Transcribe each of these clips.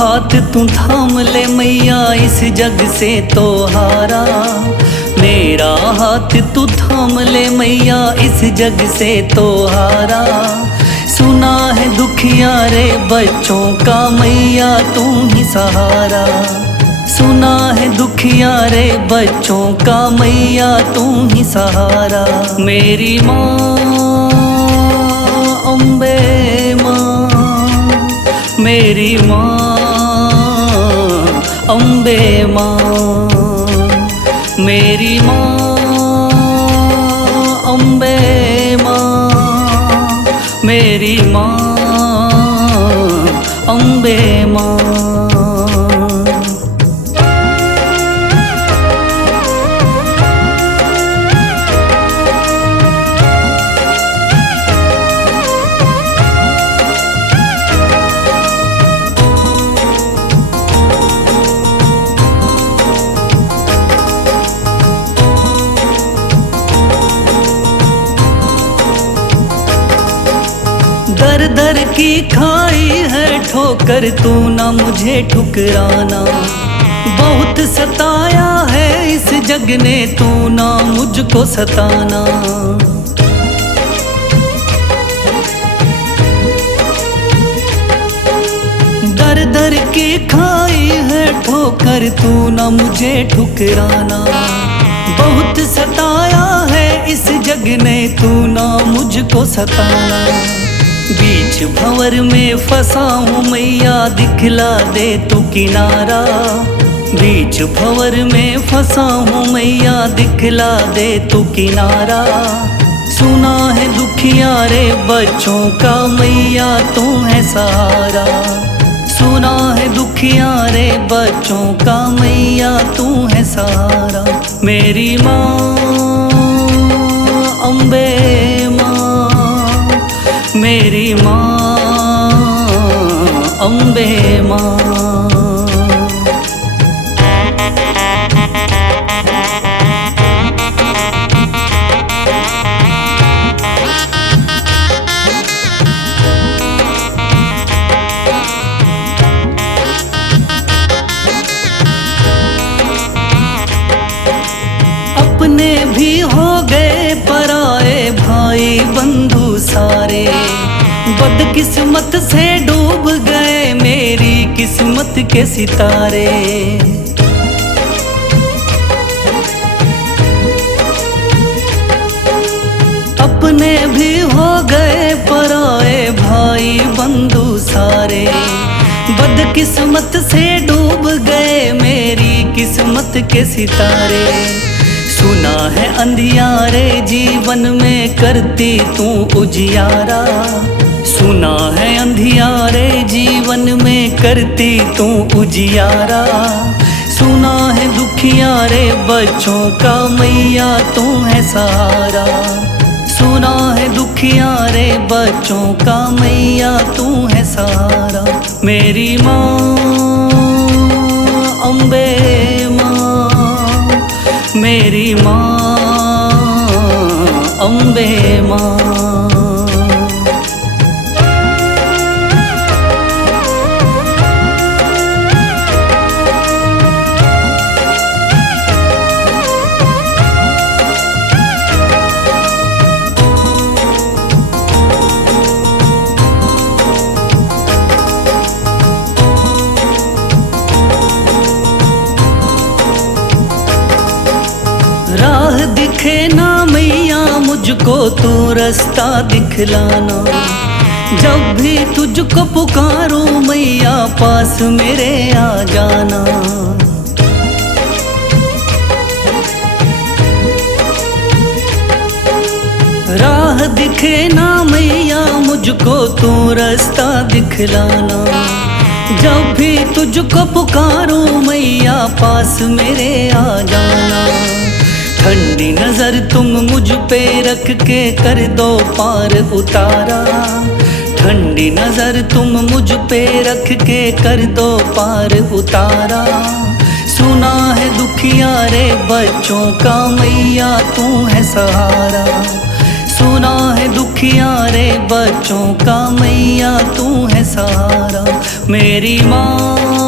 हाथ तू थाम ले मैया इस जग से तो हारा। मेरा हाथ तू थाम ले मैया इस जग से तो हारा। सुना है दुखिया रे बच्चों का मैया तू ही सहारा। सुना है दुखिया रे बच्चों का मैया तू ही सहारा। मेरी माँ अम्बे माँ, मेरी माँ अम्बे माँ, मेरी माँ अम्बे माँ, मेरी माँ अम्बे माँ। दर दर की खाई है ठोकर तू ना मुझे ठुकराना। बहुत सताया है इस जग ने तू ना मुझको सताना। दर दर की खाई है ठोकर तू ना मुझे ठुकराना। बहुत सताया है इस जग ने तू ना मुझको सताना। बीच भंवर में फंसा हूँ मैया दिखला दे तू किनारा। बीच भंवर में फंसा हूँ मैया दिखला दे तू किनारा। सुना है दुखिया रे बच्चों का मैया तू है सहारा। सुना है दुखिया रे बच्चों का मैया तू है सहारा। मेरी माँ अम्बे माँ, मेरी माँ अम्बे माँ। अपने भी हो गए पराए भाई बंधु सारे। बदकिस्मत से डूब गए मेरी किस्मत के सितारे। अपने भी हो गए पराए भाई बंधु सारे। बदकिस्मत से डूब गए मेरी किस्मत के सितारे। सुना है अंधियारे जीवन में करती तू उजियारा। सुना है अंधियारे जीवन में करती तू उजियारा। सुना है दुखिया रे बच्चों का मैया तू है सहारा। सुना है दुखिया रे बच्चों का मैया तू है सहारा। मेरी माँ अम्बे माँ, मेरी माँ अम्बे माँ। राह दिखे ना मैया मुझको तू रास्ता दिखलाना। जब भी तुझको पुकारूं मैया पास मेरे आ जाना। राह दिखे ना मैया मुझको तू रास्ता दिखलाना। जब भी तुझको पुकारूं मैया पास मेरे आ जाना। ठंडी नजर तुम मुझ पे रख के कर दो पार उतारा। ठंडी नजर तुम मुझ पे रख के कर दो पार उतारा। सुना है दुखिया रे बच्चों का मैया तू है सहारा। सुना है दुखिया रे बच्चों का मैया तू है सहारा। मेरी माँ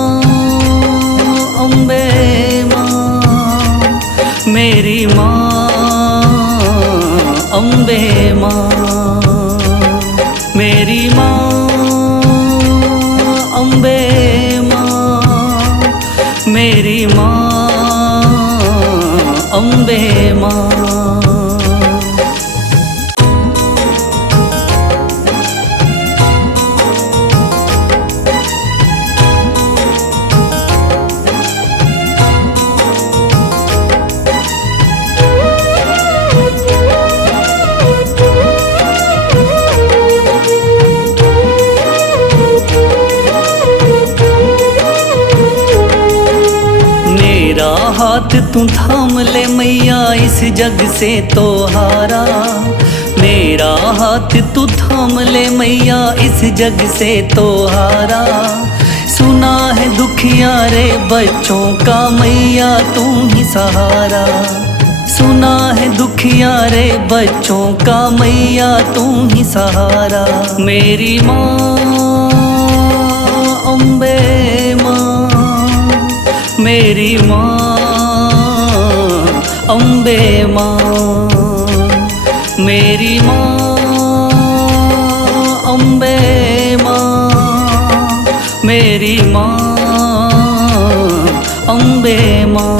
अम्बे माँ मेरी माँ, अम्बे माँ मेरी माँ, अम्बे माँ मेरी माँ, अम्बे माँ। मेरा हाथ तू थाम ले मैया, इस जग से तो हारा। मेरा हाथ तू थाम ले मैया, इस जग से तो हारा। सुना है दुखियारे बच्चों का मैया तू ही सहारा। सुना है दुखियारे बच्चों का मैया तू ही सहारा। मेरी माँ अम्बे माँ, मेरी माँ अम्बे माँ, मेरी माँ अम्बे माँ, मेरी माँ अम्बे माँ।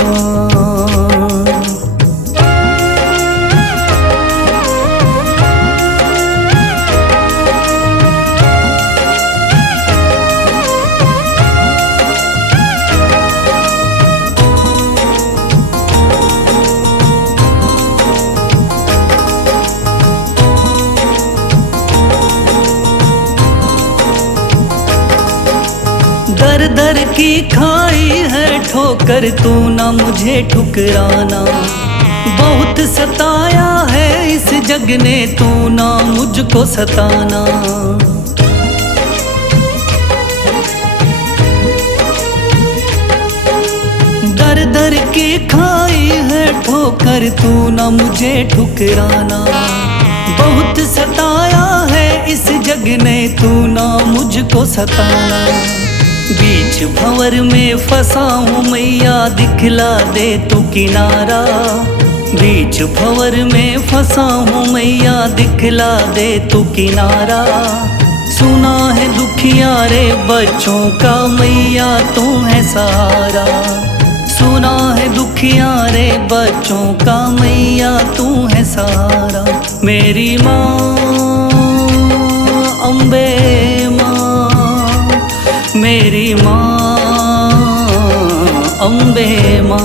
दर दर की खाई है ठोकर, तू ना मुझे ठुकराना। बहुत सताया है इस जग ने, तू ना मुझको सताना। दर दर की खाई है ठोकर, तू ना मुझे ठुकराना। बहुत सताया है इस जग ने, तू ना मुझको सताना। बीच भंवर में फंसा हूँ मैया, दिखला दे तू किनारा। बीच भंवर में फंसा हूँ मैया, दिखला दे तू किनारा। सुना है दुखियारे बच्चों का मैया तू है सहारा। सुना है दुखियारे बच्चों का मैया तू है सहारा। मेरी माँ अम्बे माँ, मेरी माँ अम्बे माँ।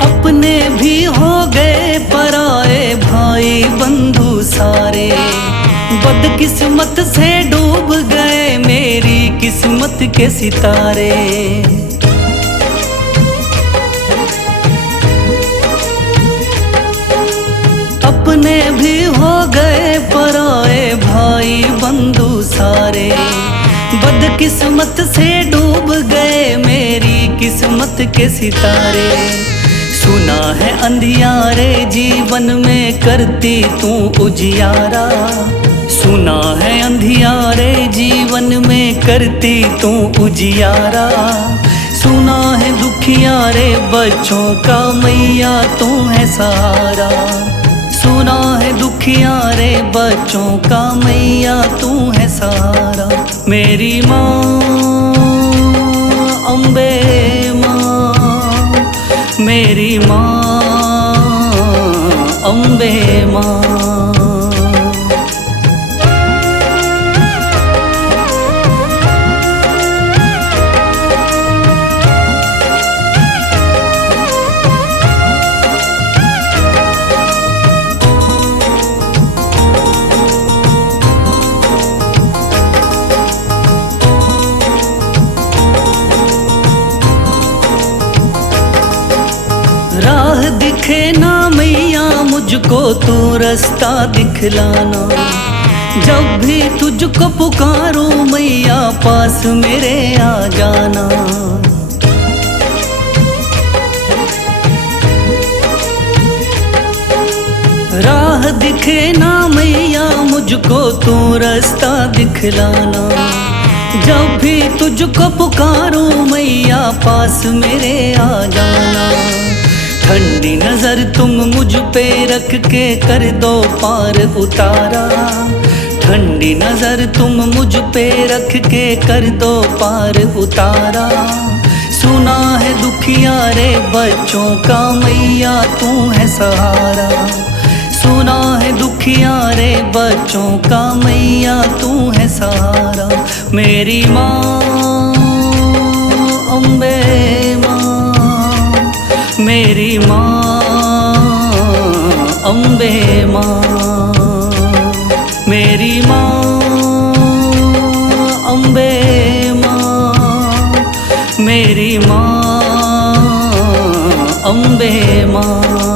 अपने भी हो गए पराए भाई बंधु सारे। बदकिस्मत से डूब गए मेरी किस्मत के सितारे। अपने भी हो गए पराए भाई बंधु सारे। बदकिस्मत से डूब गए मेरी किस्मत के सितारे। सुना है अंधियारे जीवन में करती तू उजियारा। सुना है अंधियारे जीवन में करती तू उजियारा। सुना है दुखियारे बच्चों का मैया तू है सहारा। सुना है दुखियारे बच्चों का मैया तू है सहारा। मेरी माँ अम्बे माँ, मेरी माँ अम्बे माँ। राह दिखे ना मैया मुझको तू रास्ता दिखलाना। जब भी तुझको पुकारूं मैया पास मेरे आ जाना। राह दिखे ना मैया मुझको तू रास्ता दिखलाना। जब भी तुझको पुकारूं मैया पास मेरे आ जाना। ठंडी नजर तुम मुझ पे रख के कर दो पार उतारा। ठंडी नजर तुम मुझ पे रख के कर दो पार उतारा। सुना है दुखिया रे बच्चों का मैया तू है सहारा। सुना है दुखिया रे बच्चों का मैया तू है सहारा। मेरी माँ अम्बे माँ, मेरी माँ अम्बे माँ, मेरी माँ अम्बे माँ, मेरी माँ अम्बे माँ।